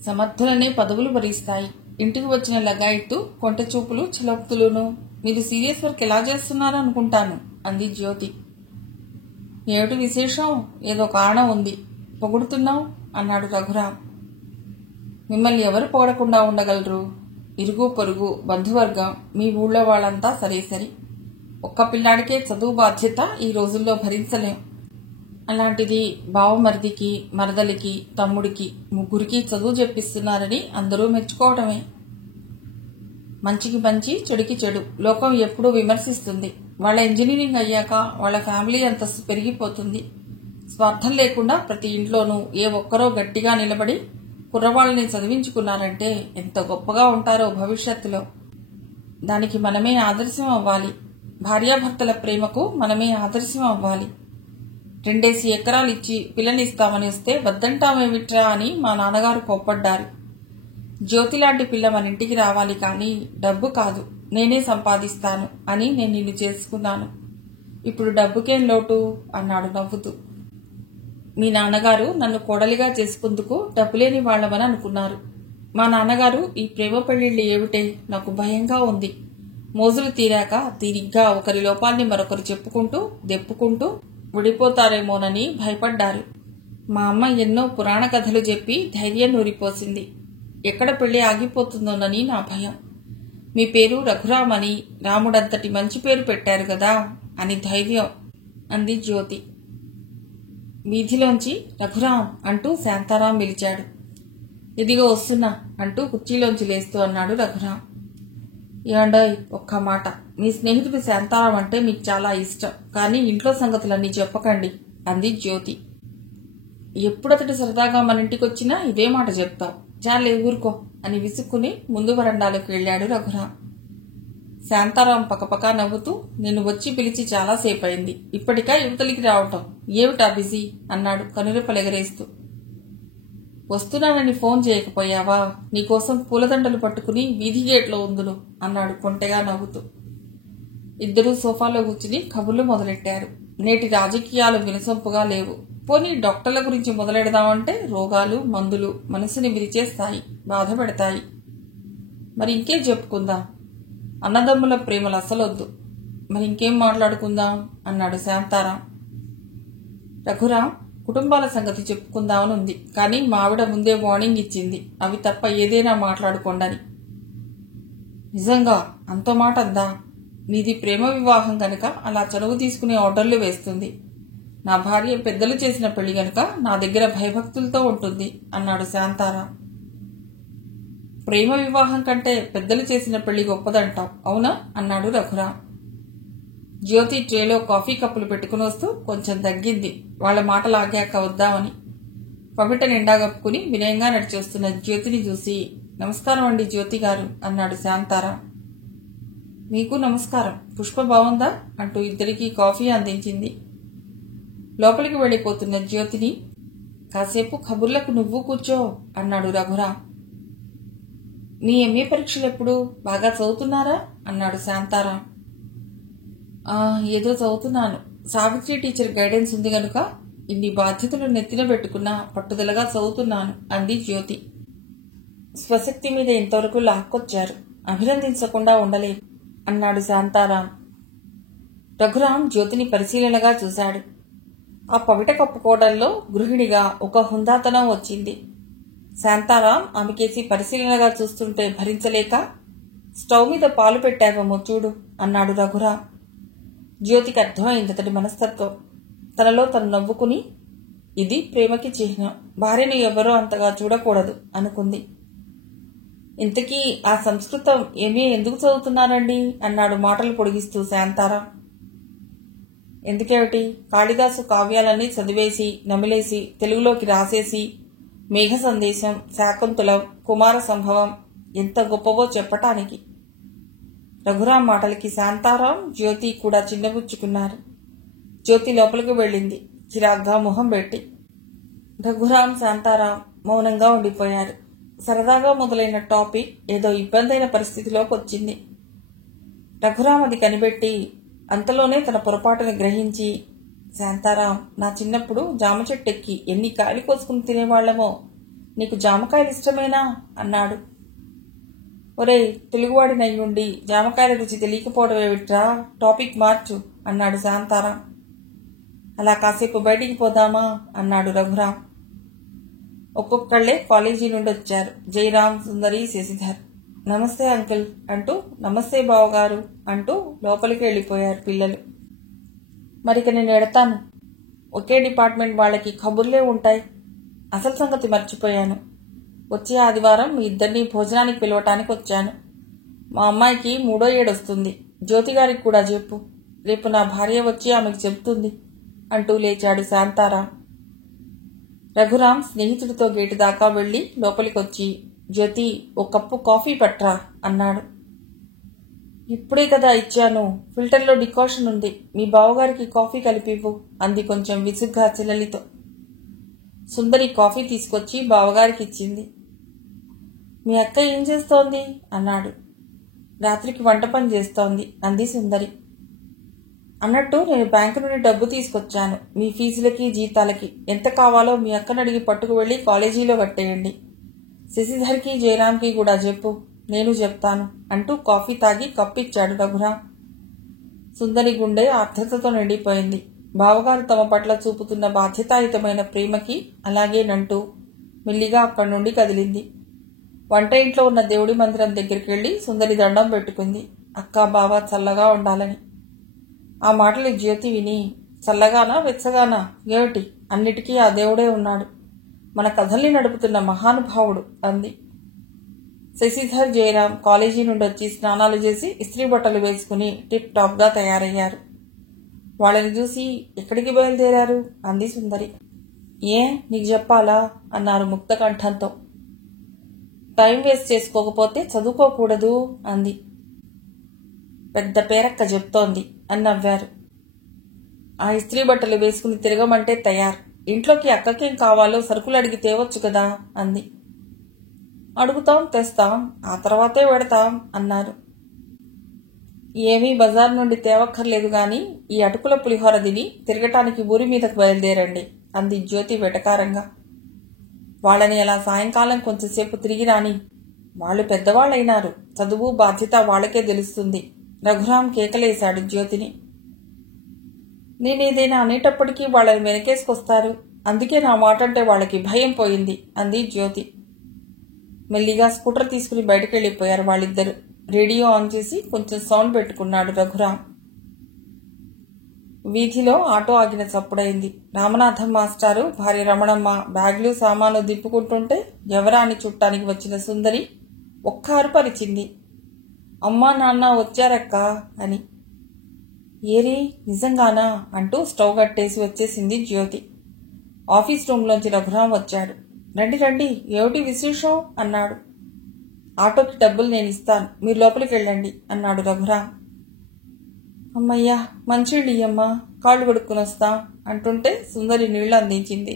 సమర్థులనే పదవులు భరిస్తాయి, ఇంటికి వచ్చిన లగాయిత్తు కొంట చూపులు చిలోక్తులును. మీరు సీరియస్ వర్క్ ఎలా చేస్తున్నారో అనుకుంటాను అంది జ్యోతి. ఏమిటి విశేషం? ఏదో కారణం ఉంది, పొగుడుతున్నావు అన్నాడు రఘురాం. మిమ్మల్ని ఎవరు పొగడకుండా ఉండగలరు? ఇరుగు పొరుగు బంధువర్గం, మీ ఊళ్ళో వాళ్ళంతా సరే. ఒక్క పిల్లాడికే చదువు బాధ్యత ఈ రోజుల్లో భరించలేం. అలాంటిది బావమరిదికి, మరదలికి, తమ్ముడికి, ముగ్గురికి చదువు చెప్పిస్తున్నారని అందరూ మెచ్చుకోవటమే. మంచికి మంచి, చెడుకి చెడు లోకం ఎప్పుడూ విమర్శిస్తుంది. వాళ్ళ ఇంజనీరింగ్ అయ్యాక వాళ్ళ ఫ్యామిలీ అంతస్తు పెరిగిపోతుంది. స్వార్థం లేకుండా ప్రతి ఇంట్లోనూ ఏ ఒక్కరో గట్టిగా నిలబడి కుర్రవాళ్ళని చదివించుకున్నారంటే ఎంత గొప్పగా ఉంటారో భవిష్యత్తులో. దానికి మనమే ఆదర్శం అవ్వాలి. భార్యాభర్తల ప్రేమకు మనమే ఆదర్శం అవ్వాలి. 2 ఎకరాలు ఇచ్చి పిల్లనిస్తామని వస్తే వద్దంటామేమిట్రా అని మా నాన్నగారు కోప్పడ్డారు. జ్యోతి లాంటి పిల్ల మన ఇంటికి రావాలి, కానీ డబ్బు కాదు, నేనే సంపాదిస్తాను అని నేను నిన్ను చేసుకున్నాను. ఇప్పుడు డబ్బుకేం లోటు అన్నాడు నవ్వుతూ. మీ నాన్నగారు నన్ను కోడలిగా చేసుకుందుకు డబ్బులేని వాళ్లమని అనుకున్నారు. మా నాన్నగారు ఈ ప్రేమ పెళ్లిళ్ళు ఏమిటే, నాకు భయంగా ఉంది. మోజులు తీరాక తీరిగ్గా ఒకరి లోపాన్ని మరొకరు చెప్పుకుంటూ దెప్పుకుంటూ విడిపోతారేమోనని భయపడ్డారు. మా అమ్మ ఎన్నో పురాణ కథలు చెప్పి ధైర్యం నూరిపోసింది. ఎక్కడ పెళ్లి ఆగిపోతుందోనని నా భయం. మీ పేరు రఘురామ్ అని రాముడంతటి మంచి పేరు పెట్టారు కదా అని ధైర్యం అంది జ్యోతి. వీధిలోంచి రఘురామ్ అంటూ శాంతారాం పిలిచాడు. ఇదిగో వస్తున్నా అంటూ కుర్చీలోంచి లేస్తూ అన్నాడు రఘురామ్. ఏమండోయ్, ఒక్క మాట. మీ స్నేహితుడు శాంతారాం అంటే మీకు చాలా ఇష్టం, కానీ ఇంట్లో సంగతులన్నీ చెప్పకండి అంది జ్యోతి. ఎప్పుడతడు సరదాగా మన ఇంటికొచ్చినా ఇదే మాట చెప్తావు. చాలే ఊరుకో అని విసుక్కుని ముందు వరండాలోకి వెళ్ళాడు రఘురామ్. శాంతారాం పకపకా నవ్వుతూ, నిన్ను వచ్చి పిలిచి చాలాసేపు అయింది, ఇప్పటికా యువతలికి రావటం ఏమిటా బిజీ అన్నాడు కనురెప్పలెగరేస్తూ. వస్తున్నానని ఫోన్ చేయకపోయావా? నీకోసం పూలదండలు పట్టుకుని వీధి గేట్లో ఉందును అన్నాడు కొంటెగా నవ్వుతూ. ఇద్దరూ సోఫాలో కూర్చుని కబుర్లు మొదలెట్టారు. నేటి రాజకీయాలు వినసొంపుగా లేవు. పోనీ డాక్టర్ల గురించి మొదలెడదామంటే రోగాలు మందులు మనసుని విరిచేస్తాయి, బాధ పెడతాయి. మరి ఇంకేం చెప్పుకుందాం? అన్నదమ్ముల ప్రేమలు అసలొద్దు. మరి ఇంకేం మాట్లాడుకుందాం అన్నాడు శాంతారాం. రఘురామ్ కుటుంబాల సంగతి చెప్పుకుందామని ఉంది, కానీ మావిడ ముందే వార్నింగ్ ఇచ్చింది, అవి తప్ప ఏదైనా మాట్లాడుకోండని. నిజంగా అంత మాట అందా? నీది ప్రేమ వివాహం గనుక అలా చనువు తీసుకునే ఆర్డర్లు వేస్తుంది. నా భార్య పెద్దలు చేసిన పెళ్లి గనుక నా దగ్గర భయభక్తులతో ఉంటుంది అన్నాడు శాంతారాం. ప్రేమ వివాహం కంటే పెద్దలు చేసిన పెళ్లి గొప్పదంటావు, అవునా అన్నాడు రఘురామ్. జ్యోతి ట్రేలో కాఫీ కప్పులు పెట్టుకుని వస్తూ కొంచెం తగ్గింది, వాళ్ల మాటలు ఆగాక వద్దామని. పవిట నిండా కప్పుకుని వినయంగా నడిచొస్తున్న జ్యోతిని చూసి, నమస్కారం అండి జ్యోతి గారు అన్నాడు శాంతారాం. మీకు నమస్కారం. పుష్ప బాగుందా అంటూ ఇద్దరికీ కాఫీ అందించింది. లోపలికి వెళ్లిపోతున్న జ్యోతిని, కాసేపు కబుర్లకు నువ్వు కూర్చో అన్నాడు రఘురామ్. మీ ఎంఏ పరీక్షలెప్పుడు? బాగా చదువుతున్నారా అన్నాడు శాంతారాం. ఏదో చదువుతున్నాను. సావిత్రి టీచర్ గైడెన్స్ ఉంది గనుక ఇన్ని బాధ్యతలు నెత్తిన పెట్టుకున్నా పట్టుదలగా చదువుతున్నాను అంది జ్యోతి. స్వశక్తి మీద ఇంతవరకు లాక్కొచ్చారు, అభినందించకుండా ఉండలేదు అన్నాడు శాంతారాం. రఘురామ్ జ్యోతిని పరిశీలనగా చూశాడు. ఆ పవిట కప్పుకోవడంలో గృహిణిగా ఒక హుందాతనం వచ్చింది. శాంతారాం ఆమెకేసి పరిశీలనగా చూస్తుంటే భరించలేక, స్టవ్ మీద పాలు పెట్టావేమో చూడు అన్నాడు రఘురామ్. జ్యోతికి అర్థమైంది అతడి మనస్తత్వం. తనలో తను నవ్వుకుని, ఇది ప్రేమకి చిహ్నం, భార్యను ఎవరో అంతగా చూడకూడదు అనుకుంది. ఇంతకీ ఆ సంస్కృతం ఏమీ ఎందుకు చదువుతున్నారండి అన్నాడు మాటలు పొడిగిస్తూ శాంతారాం. ఎందుకేమిటి? కాళిదాసు కావ్యాలన్నీ చదివేసి నమిలేసి తెలుగులోకి రాసేసి మేఘ సందేశం, శాకుంతలం, కుమార సంభవం ఎంత గొప్పవో చెప్పటానికి. రఘురాం మాటలకి శాంతారాం జ్యోతి కూడా చిన్నబుచ్చుకున్నారు. జ్యోతి లోపలికి వెళ్ళింది చిరాగ్గా మొహం పెట్టి. రఘురాం శాంతారాం మౌనంగా ఉండిపోయారు. సరదాగా మొదలైన టాపిక్ ఏదో ఇబ్బందైన పరిస్థితిలోకి వచ్చింది. రఘురాం అది కనిపెట్టి అంతలోనే తన పొరపాటుని గ్రహించి, శాంతారాం, నా చిన్నప్పుడు జామ చెట్టు ఎక్కి ఎన్ని కాయలు కోసుకుని తినేవాళ్లమో, నీకు జామకాయలు ఇష్టమేనా అన్నాడు. ఒరేయ్, తెలుగువాడినయ్యుండి జామకాయల రుచి తెలియకపోవడమేమిట్రా, టాపిక్ మార్చు అన్నాడు శాంతారాం. అలా కాసేపు బయటికి పోదామా అన్నాడు రఘురాం. ఒక్కొక్కళ్లే కాలేజీ నుండి వచ్చారు. జయరాం, సుందరి, శశిధర్. నమస్తే అంకుల్ అంటూ, నమస్తే బావగారు అంటూ లోపలికి వెళ్ళిపోయారు పిల్లలు. మరిక నేను ఎడతాను. ఒకే డిపార్ట్మెంట్ వాళ్ళకి కబుర్లే ఉంటాయి. అసలు సంగతి మర్చిపోయాను. వచ్చే ఆదివారం మీ ఇద్దరిని భోజనానికి పిలవటానికి వచ్చాను. మా అమ్మాయికి 3వ ఏడు వస్తుంది. జ్యోతిగారికి కూడా చెప్పు. రేపు నా భార్య వచ్చి ఆమెకు చెబుతుంది అంటూ లేచాడు శాంతారాం. రఘురాం స్నేహితుడితో గేటు దాకా వెళ్లి లోపలికొచ్చి, జ్యోతి, ఓ కప్పు కాఫీ పట్రా అన్నాడు. ఇప్పుడే కదా ఇచ్చాను, ఫిల్టర్లో డికాషన్ ఉంది, మీ బావగారికి కాఫీ కలిపివ్వు అంది కొంచెం విసుగ్గా చెల్లెలితో. సుందరి కాఫీ తీసుకొచ్చి బావగారికి ఇచ్చింది. మీ అక్క ఏం చేస్తోంది అన్నాడు. రాత్రికి వంట పని చేస్తోంది అంది సుందరి. అన్నట్టు నేను బ్యాంకు నుండి డబ్బు తీసుకొచ్చాను. మీ ఫీజులకి జీతాలకి ఎంత కావాలో మీ అక్కను అడిగి పట్టుకు వెళ్లి కాలేజీలో కట్టేయండి. శశిధర్కి జయరాంకి కూడా చెప్పు, నేను చెప్తాను అంటూ కాఫీ తాగి కప్పిచ్చాడు రఘురాం. సుందరి గుండె ఆర్ద్రతతో నిండిపోయింది. బావగారు తమ పట్ల చూపుతున్న బాధ్యతాయుతమైన ప్రేమకి అలాగేనంటూ మెల్లిగా అక్కడి నుండి కదిలింది. వంట ఇంట్లో ఉన్న దేవుడి మందిరం దగ్గరికి వెళ్లి సుందరి దండం పెట్టుకుంది, అక్క బావ చల్లగా ఉండాలని. ఆ మాటలు జ్యోతి విని, చల్లగానా వెచ్చగానా ఏమిటి, అన్నిటికీ ఆ దేవుడే ఉన్నాడు, మన కథల్ని నడుపుతున్న మహానుభావుడు అంది. శశిధర్ జయరాం కాలేజీ నుండి వచ్చి స్నానాలు చేసి ఇస్త్రీ బట్టలు వేసుకుని టిప్ టాప్ గా తయారయ్యారు. వాళ్ళని చూసి ఎక్కడికి బయలుదేరారు అంది సుందరి. ఏ నీకు చెప్పాలా అన్నారు ముక్త కంఠంతో. టైం వేస్ట్ చేసుకోకపోతే చదువుకోకూడదు అంది. పెద్ద పేరక్క చెప్తోంది అని నవ్వారు. ఆ ఇస్త్రీ బట్టలు వేసుకుని తిరగమంటే తయారు, ఇంట్లోకి అక్కకేం కావాలో సరుకులు అడిగి తేవచ్చు కదా అంది. అడుగుతాం తెస్తాం, ఆ తర్వాతే పెడతాం అన్నారు. ఏమీ బజార్ నుండి తేవక్కర్లేదు గాని ఈ అటుకుల పులిహోర తిని తిరగటానికి ఊరి మీదకు బయలుదేరండి అంది జ్యోతి వెటకారంగా. వాళ్ళని అలా సాయంకాలం కొంచెంసేపు తిరిగి రాని, వాళ్ళు పెద్దవాళ్ళైనారు, చదువు బాధ్యత వాళ్ళకే తెలుస్తుంది. రఘురాం కేకలేశాడు జ్యోతిని. నేనేదైనా అనేటప్పటికీ వాళ్ళని వెనకేసుకొస్తారు, అందుకే నా మాట అంటే వాళ్ళకి భయం పోయింది అంది జ్యోతి. మెల్లిగా స్కూటర్ తీసుకుని బయటకెళ్లిపోయారు వాళ్ళిద్దరు. రేడియో ఆన్ చేసి కొంచెం సౌండ్ పెట్టుకున్నాడు రఘురాం. వీధిలో ఆటో ఆగిన చప్పుడైంది. రామనాథం మాస్టారు భార్య రమణమ్మ బ్యాగులు సామాను దిప్పుకుంటుంటే ఎవరా అని చుట్టానికి వచ్చిన సుందరి ఒక్క అరుపరిచింది, అమ్మా నాన్న వచ్చారక్క అని. ఏరి నిజంగానా అంటూ స్టవ్ కట్టేసి వచ్చేసింది జ్యోతి. ఆఫీస్ రూంలోంచి రఘురాం వచ్చాడు. రండి రండి, ఏమిటి విశేషం అన్నాడు. ఆటోకి డబ్బులు నేను ఇస్తాను, మీరు లోపలికి వెళ్ళండి అన్నాడు రఘురాం. అమ్మయ్యా మంచిళ్ళు ఇయ్యమ్మా, కాళ్ళు కొడుక్కుని వస్తాం అంటుంటే సుందరి నీళ్లు అందించింది.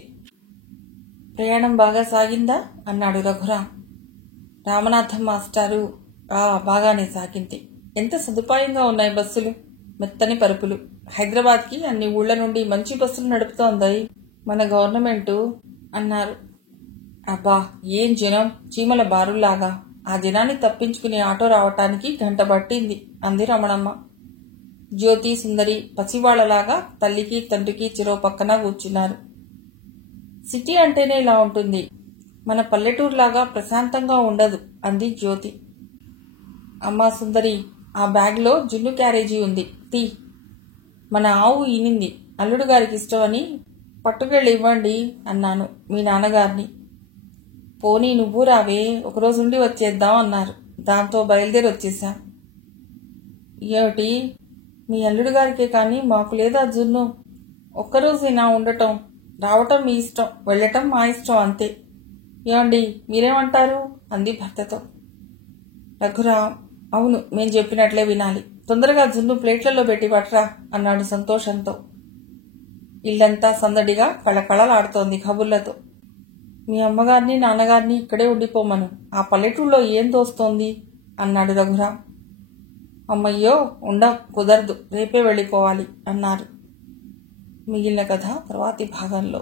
ప్రయాణం బాగా సాగిందా అన్నాడు రఘురాం. రామనాథం మాస్టారు బాగానే సాగింది. ఎంత సదుపాయంగా ఉన్నాయి బస్సులు, మెత్తని పరుపులు. హైదరాబాద్కి అన్ని ఊళ్ల నుండి మంచి బస్సులు నడుపుతోంది మన గవర్నమెంటు అన్నారు. అబ్బా ఏం జనం, చీమల బారుల్లాగా. ఆ జనాన్ని తప్పించుకుని ఆటో రావటానికి గంట పట్టింది అంది రమణమ్మ. జ్యోతి సుందరి పసివాళ్లలాగా తల్లికి తండ్రికి చెరో పక్కన కూర్చున్నారు. సిటీ అంటేనే ఇలా ఉంటుంది, మన పల్లెటూరులాగా ప్రశాంతంగా ఉండదు అంది జ్యోతి. అమ్మా సుందరి, ఆ బ్యాగ్లో జున్ను క్యారేజీ ఉంది, తీ. మన ఆవు ఈనింది, అల్లుడు గారికి ఇష్టమని పట్టుకెళ్ళి ఇవ్వండి అన్నాను మీ నాన్నగారిని. పోనీ నువ్వు రావే, ఒకరోజు ఉండి వచ్చేద్దాం అన్నారు. దాంతో బయలుదేరి వచ్చేసాం. ఏమిటి, మీ అల్లుడు గారికే కానీ మాకు లేదా జున్ను? ఒక్కరోజైనా ఉండటం, రావటం మీ ఇష్టం, వెళ్ళటం మా ఇష్టం అంతే. ఏమండి మీరేమంటారు అంది భర్తతో. రఘురాం, అవును మేం చెప్పినట్లే వినాలి, తొందరగా జున్ను ప్లేట్లలో పెట్టి పట్రా అన్నాడు సంతోషంతో. ఇల్లంతా సందడిగా కళకళలాడుతోంది కబుర్లతో. మీ అమ్మగారిని నాన్నగారిని ఇక్కడే ఉండిపోమను, ఆ పల్లెటూళ్ళలో ఏం తోస్తోంది అన్నాడు రఘురాం. అమ్మయ్యో కుదరదు, రేపే వెళ్ళిపోవాలి అన్నారు. మిగిలిన కథ తర్వాతి భాగంలో.